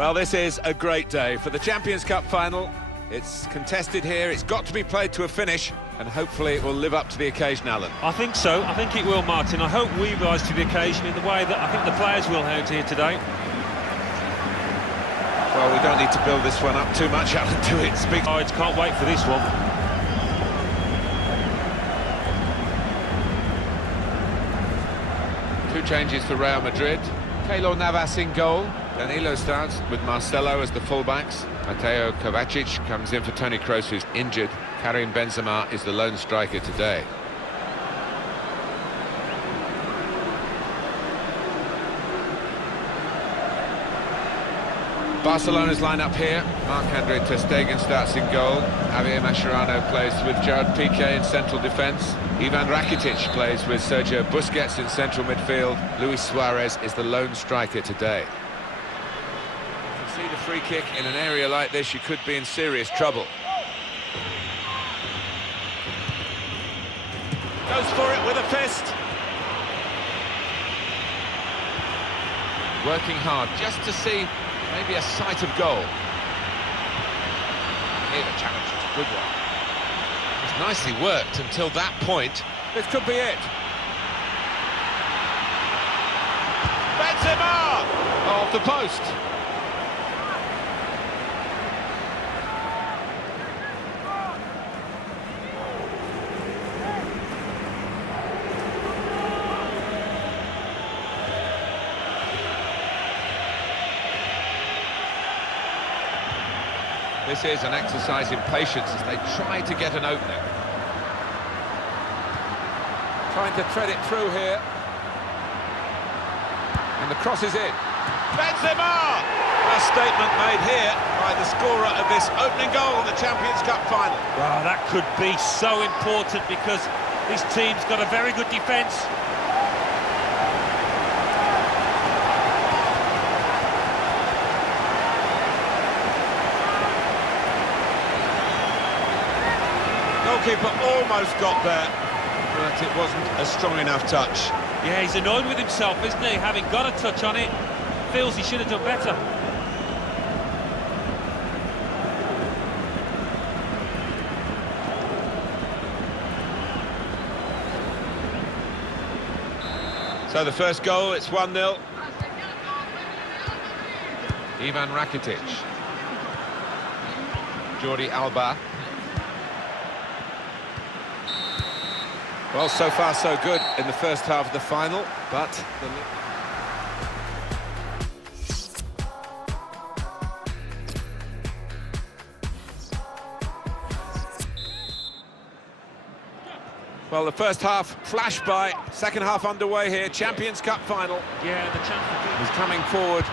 Well, this is a great day for the Champions Cup final. It's contested here, it's got to be played to a finish, and hopefully it will live up to the occasion, Alan. I think so. I think it will, Martin. I hope we rise to the occasion in the way that I think the players will out here today. Well, we don't need to build this one up too much, Alan, do it? I can't wait for this one. Two changes for Real Madrid. Keylor Navas in goal. Danilo starts with Marcelo as the fullbacks. Mateo Kovacic comes in for Toni Kroos, who's injured. Karim Benzema is the lone striker today. Barcelona's lineup here. Marc-Andre ter Stegen starts in goal. Javier Mascherano plays with Gerard Piqué in central defence. Ivan Rakitic plays with Sergio Busquets in central midfield. Luis Suarez is the lone striker today. Concede a free kick in an area like this, you could be in serious trouble. Goes for it with a fist. Working hard just to see maybe a sight of goal. Here the challenge is a good one. It's nicely worked until that point. This could be it. Benzema! Off the post. This is an exercise in patience as they try to get an opening. Trying to thread it through here. And the cross is in. Benzema! A statement made here by the scorer of this opening goal in the Champions Cup final. Well, that could be so important because this team's got a very good defence. Goalkeeper almost got there, but it wasn't a strong enough touch. Yeah, he's annoyed with himself, isn't he? Having got a touch on it, feels he should have done better. So the first goal, it's 1-0. Ivan Rakitic. Jordi Alba. Well, so far so good in the first half of the final, but well, the first half flashed by, second half underway here, Champions Cup final. Yeah, the chance is coming forward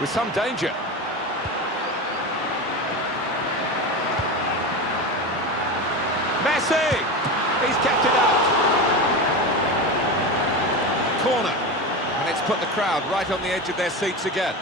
with some danger. Messi! He's kept it out. Corner. And it's put the crowd right on the edge of their seats again.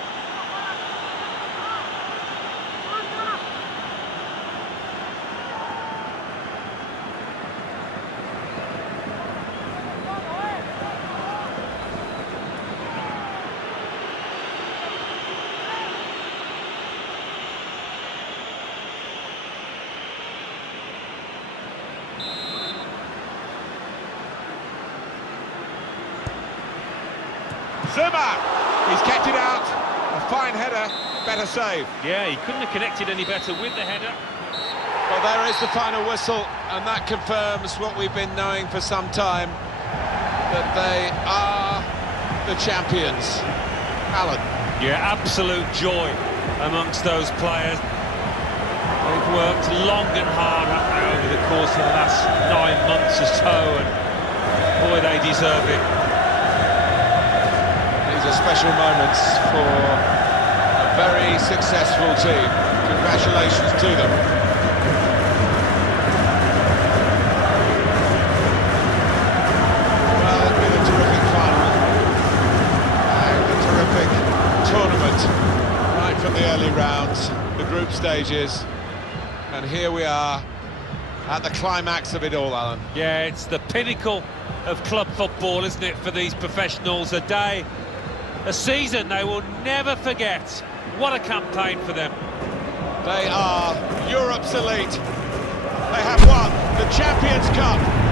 Zuma! He's kept it out. A fine header, better save. Yeah, he couldn't have connected any better with the header. Well, there is the final whistle, and that confirms what we've been knowing for some time, that they are the champions. Alan. Yeah, absolute joy amongst those players. They've worked long and hard over the course of the last 9 months or so, and boy, they deserve it. These are special moments for a very successful team. Congratulations to them. Well, it's been a terrific final and a terrific tournament right from the early rounds, the group stages, and here we are at the climax of it all, Alan. Yeah, it's the pinnacle of club football, isn't it, for these professionals? A day A season they will never forget. What a campaign for them. They are Europe's elite. They have won the Champions Cup.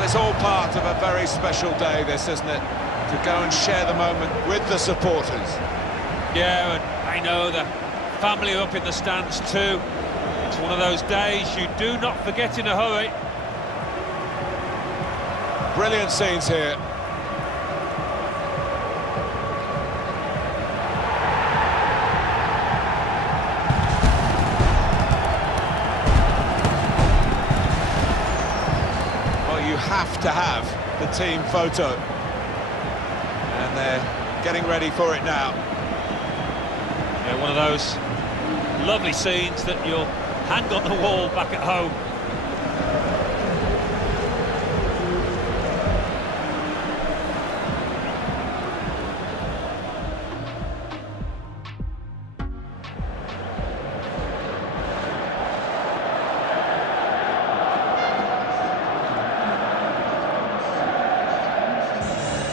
It's all part of a very special day, this, isn't it? To go and share the moment with the supporters. Yeah, and I know the family are up in the stands too. It's one of those days you do not forget in a hurry. Brilliant scenes here. You have to have the team photo, and they're getting ready for it now. Yeah, one of those lovely scenes that you'll hang on the wall back at home.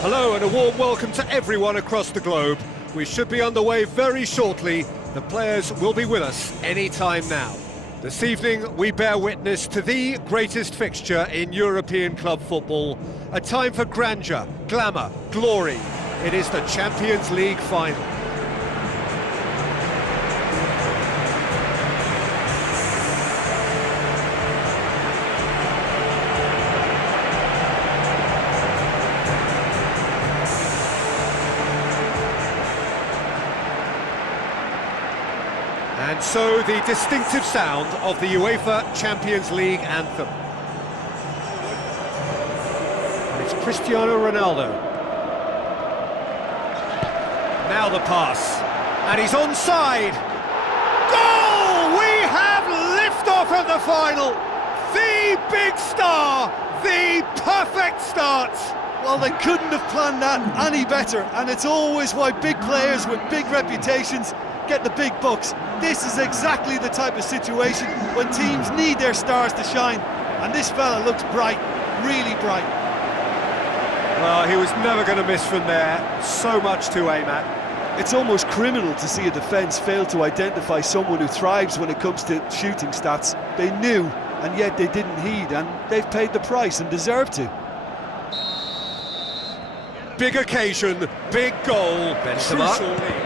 Hello and a warm welcome to everyone across the globe. We should be underway very shortly. The players will be with us any time now. This evening we bear witness to the greatest fixture in European club football. A time for grandeur, glamour, glory. It is the Champions League final. And so the distinctive sound of the UEFA Champions League anthem. And it's Cristiano Ronaldo. Now the pass. And he's onside. Goal! We have liftoff of the final. The big star. The perfect start. Well, they couldn't have planned that any better. And it's always why big players with big reputations get the big bucks. This is exactly the type of situation when teams need their stars to shine, and this fella looks bright, really bright. Well, he was never going to miss from there. So much to aim at. It's almost criminal to see a defence fail to identify someone who thrives when it comes to shooting stats. They knew, and yet they didn't heed, and they've paid the price and deserve to. Big occasion, big goal. Benzema.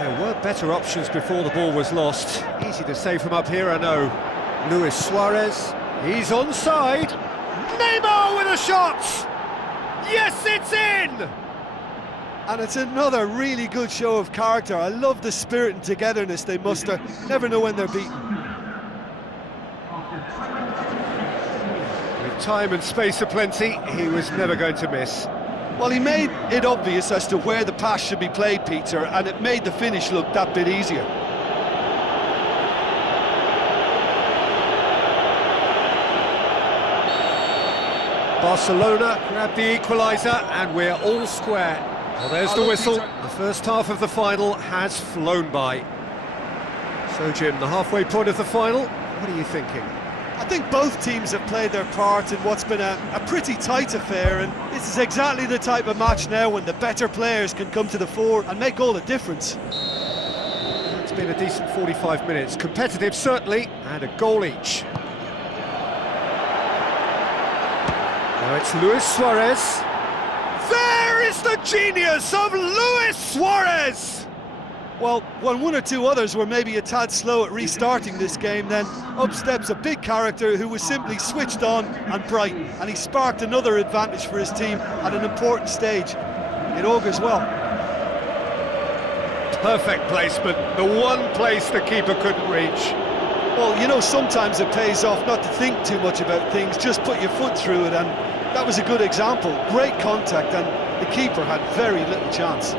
There were better options before the ball was lost. Easy to say from up here, I know. Luis Suarez, he's onside. Neymar with a shot! Yes, it's in! And it's another really good show of character. I love the spirit and togetherness they muster. Never know when they're beaten. With time and space aplenty, he was never going to miss. Well, he made it obvious as to where the pass should be played, Peter, and it made the finish look that bit easier. Barcelona grabbed the equaliser, and we're all square. Well, there's the whistle. The first half of the final has flown by. So, Jim, the halfway point of the final, what are you thinking? I think both teams have played their part in what's been a pretty tight affair, and this is exactly the type of match now when the better players can come to the fore and make all the difference. It's been a decent 45 minutes, competitive certainly, and a goal each. Now it's Luis Suarez. There is the genius of Luis Suarez! Well, when one or two others were maybe a tad slow at restarting this game, then up steps a big character who was simply switched on and bright, and he sparked another advantage for his team at an important stage. It augurs well. Perfect placement, the one place the keeper couldn't reach. Well, you know, sometimes it pays off not to think too much about things, just put your foot through it, and that was a good example. Great contact, and the keeper had very little chance.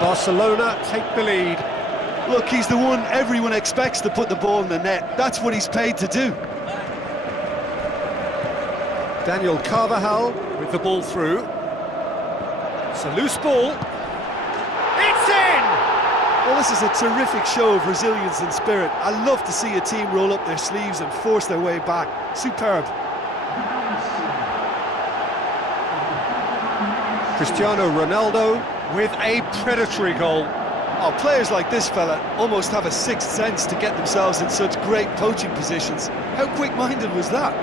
Barcelona take the lead. Look, he's the one everyone expects to put the ball in the net. That's what he's paid to do. Daniel Carvajal with the ball through. It's a loose ball. It's in! Well, this is a terrific show of resilience and spirit. I love to see a team roll up their sleeves and force their way back. Superb. Cristiano Ronaldo with a predatory goal. Oh, players like this fella almost have a sixth sense to get themselves in such great poaching positions. How quick-minded was that?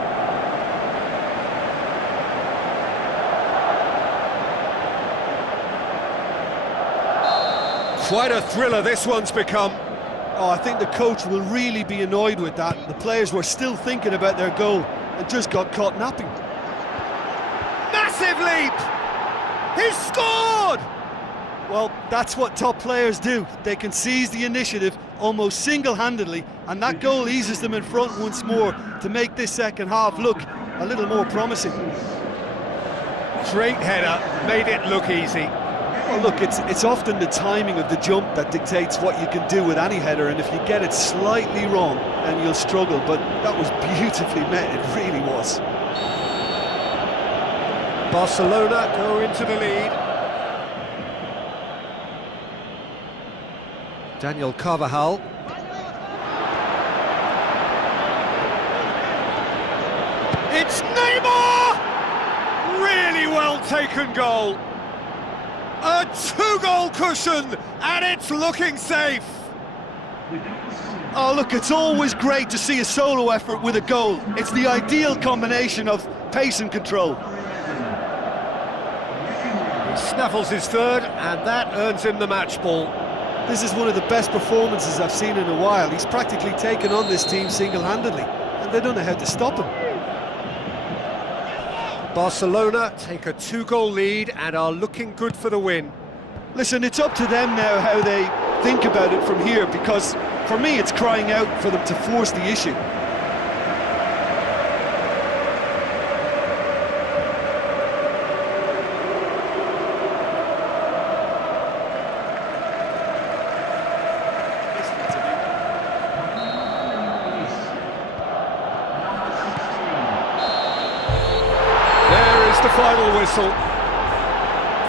Quite a thriller this one's become. Oh, I think the coach will really be annoyed with that. The players were still thinking about their goal and just got caught napping. Massive leap! He's scored! Well, that's what top players do. They can seize the initiative almost single-handedly, and that goal eases them in front once more to make this second half look a little more promising. Great header, made it look easy. Well, look, it's often the timing of the jump that dictates what you can do with any header, and if you get it slightly wrong, then you'll struggle, but that was beautifully met, it really was. Barcelona go into the lead. Daniel Carvajal. It's Neymar! Really well taken goal. A two-goal cushion, and it's looking safe. Oh, look, it's always great to see a solo effort with a goal. It's the ideal combination of pace and control. He snaffles his third, and that earns him the match ball. This is one of the best performances I've seen in a while. He's practically taken on this team single-handedly, and they don't know how to stop him. Barcelona take a two-goal lead and are looking good for the win. Listen, it's up to them now how they think about it from here, because for me it's crying out for them to force the issue. The final whistle,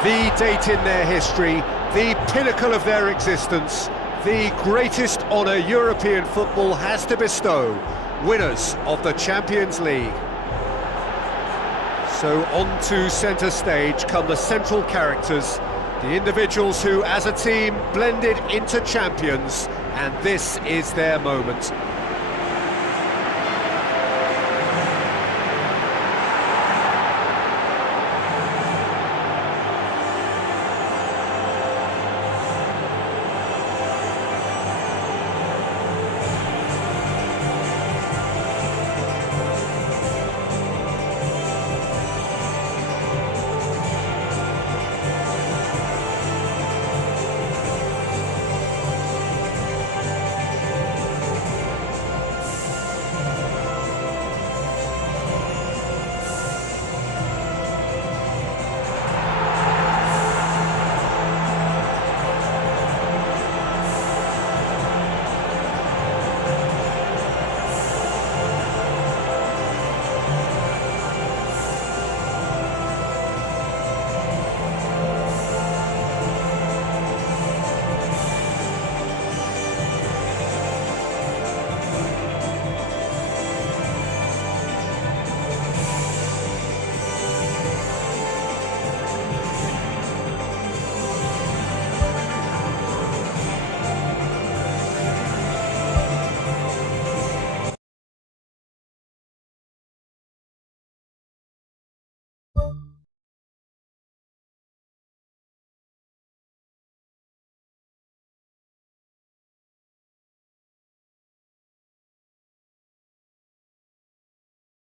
the date in their history, the pinnacle of their existence, the greatest honour European football has to bestow, winners of the Champions League. So on to centre stage come the central characters, the individuals who as a team blended into champions, and this is their moment.